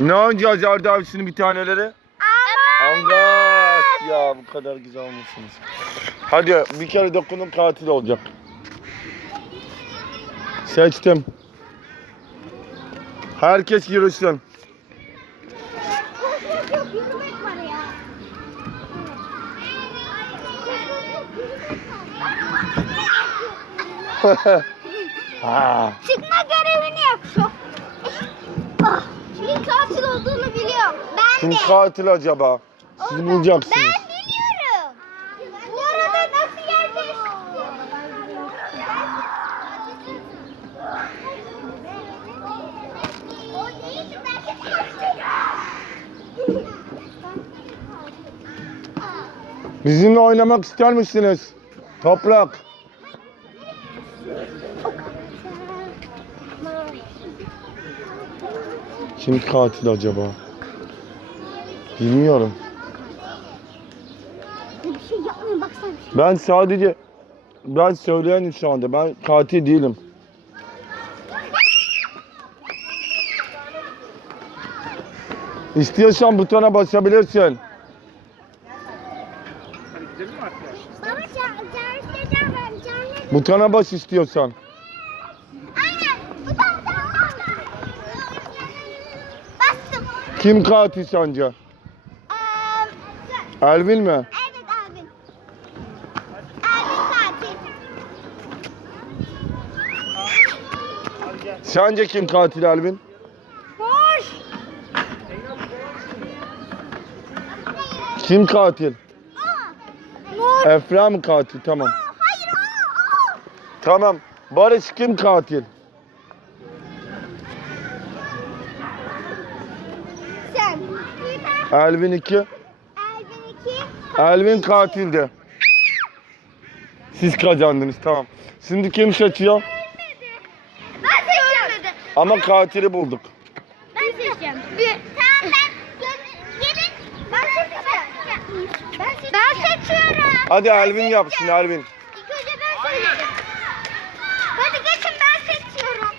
Ne oynayacağız Arda abisinin bir taneleri? Angas ya bu kadar güzel olmuşsunuz. Hadi bir kere dokunun katil olacak. Seçtim. Herkes yürüsün. Ha. Çıkma Kimin katil olduğunu biliyorum. Ben Kim de. katil acaba? Siz bulacaksınız. Ben biliyorum. Bu arada nasıl yer değiştirdi? O değil ki belki Bizimle oynamak ister misiniz? Toprak. Kim katil acaba? Bilmiyorum. Bir şey yapmayın baksana. Ben sadece ben söyleyenim şu anda. Ben katil değilim. İstiyorsan butona basabilirsin. Baba. Butona bas istiyorsan. Aynen. Bu da Bastım. Kim katil sence? Ee, Elvin mi? evet abi. Abi katil. Sence kim katil Elvin? Hoş. Kim katil? Nur. Efra mı katil? Tamam. Hayır o o. Tamam. Barış kim katil? Sen. Elvin 2. Elvin 2. Elvin katildi. Siz kazandınız tamam. Şimdi kim seçiyor? Ben seçeceğim. Ama katili bulduk. Ben seçeceğim. Bir. Tamam ben. Gelin. Ben seçeceğim. Ben seçeceğim. Ben seçiyorum. Hadi Elvin yapsın Elvin. İlk önce ben seçeceğim. Hadi geçin ben seçiyorum.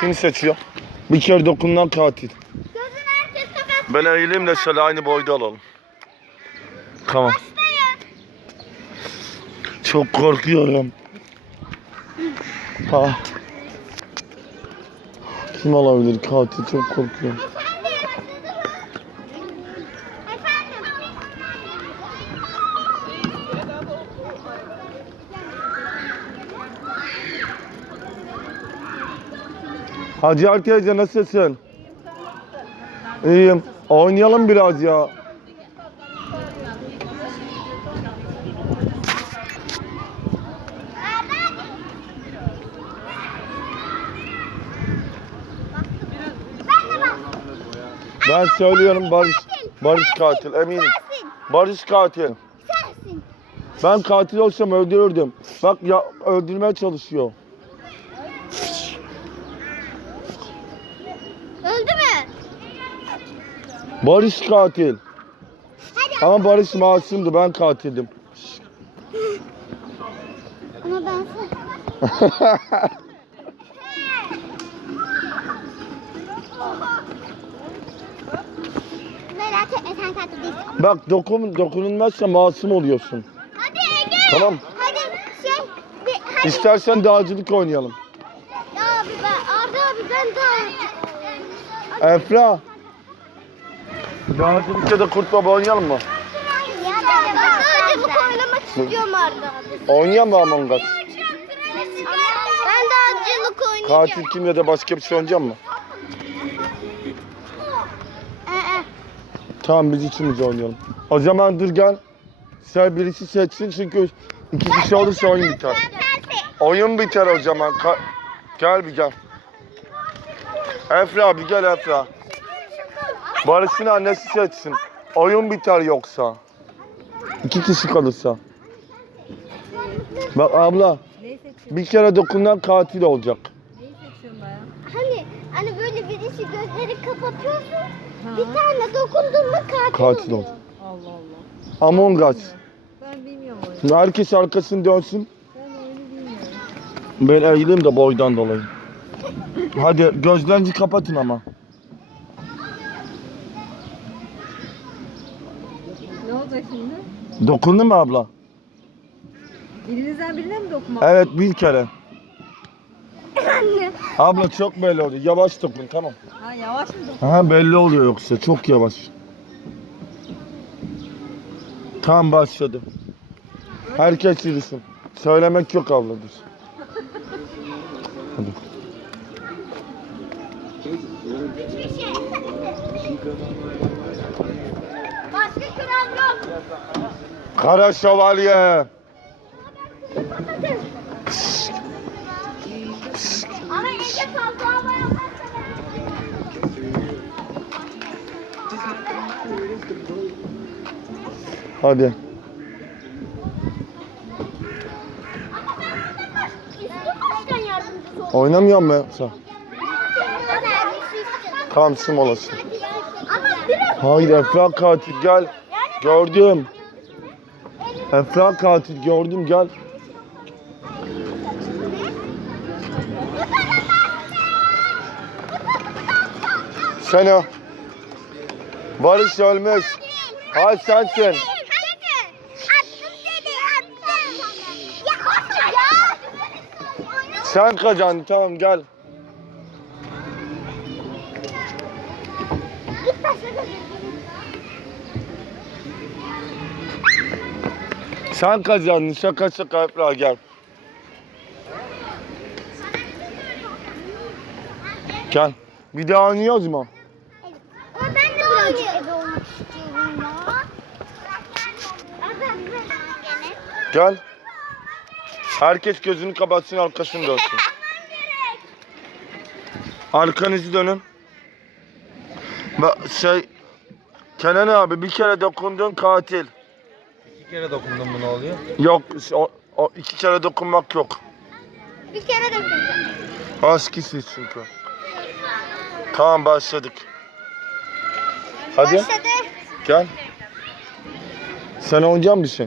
Kim seçiyor? Bir kere dokunan katil. Ben eğileyim de şöyle aynı boyda alalım. Tamam. Çok korkuyorum. Ha. Kim olabilir katil? Çok korkuyorum. Hacer teyze nasılsın? İyiyim. Oynayalım biraz ya. Ben söylüyorum Barış. Barış katil eminim. Barış katil. Ben katil olsam öldürürdüm. Bak ya öldürmeye çalışıyor. Öldü mü? Barış katil. Hadi. Ama Barış masumdu ben katildim. Ama ben Merak etme sen katil değilsin. Bak dokun, dokunulmazsa masum oluyorsun. Hadi Ege. Tamam. Hadi şey. Bir, hadi. İstersen dağcılık oynayalım. Ya abi ben Arda abi ben daha. Efra. Dağcılıkta da kurt baba oynayalım mı? Ben dağcılık oynamak istiyorum Arda abi. Oynayalım mı Among Us? Ben dağcılık oynayacağım. Katil kim ya da başka bir şey oynayacak mı? Ee, Tamam biz içimiz oynayalım. O zaman dur gel. Sen birisi seçsin çünkü iki kişi olursa oyun biter. Oyun biter o zaman. Ka- gel bir gel. Efra bir gel Efra. Barış'ın annesi seçsin. Oyun biter yoksa. İki kişi kalırsa. Bak abla Neyi seçiyorsun? bir kere dokunan katil olacak. Neyi seçiyorsun bayağı? Hani hani böyle birisi gözleri kapatıyorsun. Ha. Bir tane dokundun mu katil, Katil oluyor. ol. Allah Allah. Among Us. Ben bilmiyorum oyunu. Herkes arkasını dönsün. Ben oyunu bilmiyorum. Ben eğileyim de boydan dolayı. Hadi gözlerinizi kapatın ama. Ne olacak şimdi? Dokundun mu abla? Birinizden birine mi dokunmak? Evet bir kere. Anne. Abla çok belli oluyor. Yavaş dokun tamam. Ha yavaş mı dokun? Ha belli oluyor yoksa çok yavaş. Tam başladı. Herkes yürüsün. Söylemek yok abla dur. Hadi. Hiçbir şey. Başka kural yok. Kara şövalye. Ama Ege fazla hava Hadi. Oynamıyor mu sen? Tamam sim olasın. Hayır Efra katil gel. Gördüm. Efra katil gördüm gel. Sen o. Barış ölmüş. Hayır sensin. Sen kazandın tamam gel. Sen kazandın şaka şaka Efra gel. Gel. Bir daha oynuyoruz mu? Ama ben de birazcık ebe olmak istiyorum ya. Gel. Herkes gözünü kapatsın arkasını dönsün. Arkanızı dönün. Bak şey Kenan abi bir kere dokundun katil. İki kere dokundum bu ne oluyor? Yok o, o iki kere dokunmak yok. Bir kere de kıracağım. Askisiz çünkü. Tamam başladık. Hadi Başladı. gel. Sen oynayacak bir şey?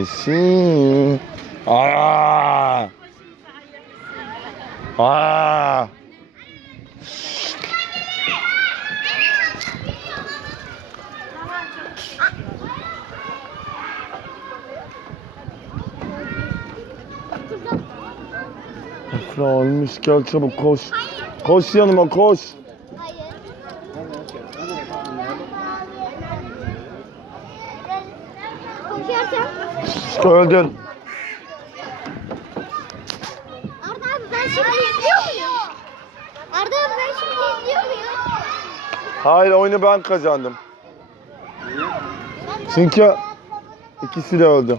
I see. Aa. Aa. Efra ölmüş gel çabuk koş. Koş yanıma koş. Öldün. Arda abi ben şimdi izliyor muyum? Arda abi ben şimdi izliyor muyum? Hayır oyunu ben kazandım. Çünkü ikisi de öldü.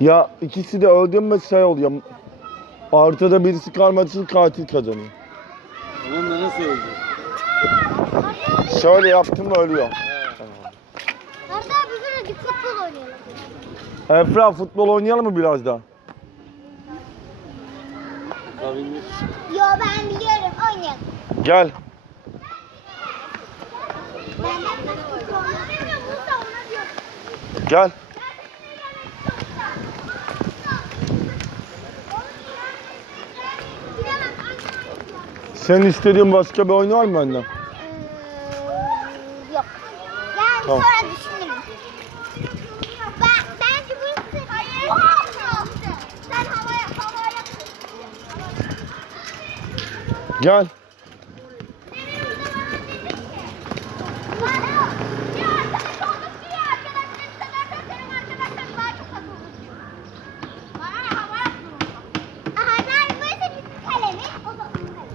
Ya ikisi de öldü mü şey oluyor. Ortada birisi kalmadığı katil kazanıyor. Oğlum da nasıl öldü? Şöyle yaptım mı ölüyor. Arda abi birazcık futbol oynayalım. Efra futbol oynayalım mı biraz daha? Tabii Yo ben biliyorum oynayalım. Gel. Ben ben. Gel. Senin istediğin başka bir oyun var mı? Ee, yok. Yani Tamam. sonra düşünürüm. Ben, bence burası... Hayır. Sen havaya, havaya... Gel.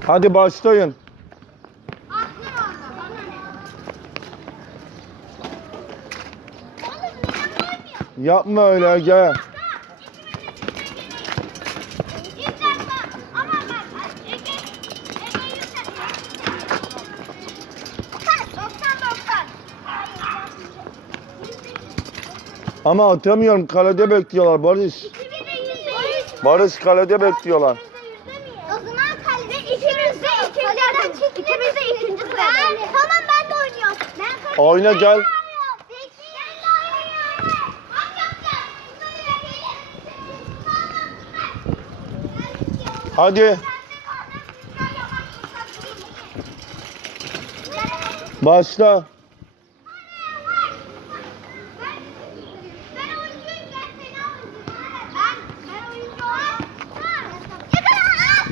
Hadi başlayın. Yapma öyle gel. Ama atamıyorum kalede bekliyorlar Barış. Barış kalede bekliyorlar. Oyna gel. Hadi. Başla.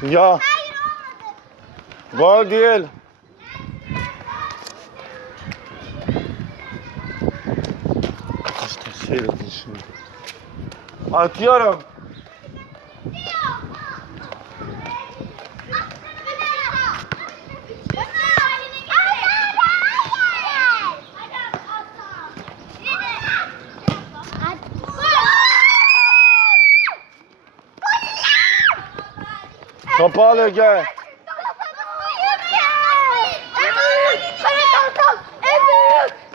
Ya. Gol değil. Şimdi. Atıyorum. Topu al Ege.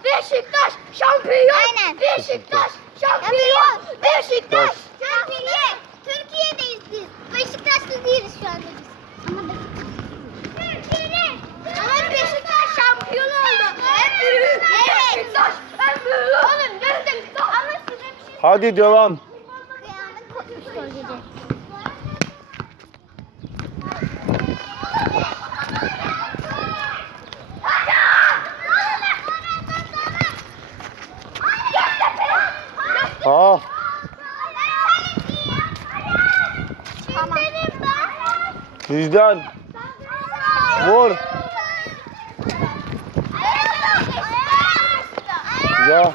Beşiktaş şampiyon. Aynen. Beşiktaş şampiyon. Beşiktaş şampiyon. Türkiye'deyiz biz. Beşiktaşlı değiliz şu anda biz. Ama Beşiktaş şampiyon oldu. En büyük Beşiktaş. En büyük. Oğlum gördüm. Ama size bir şey Hadi devam. He's done. Ya. Yeah.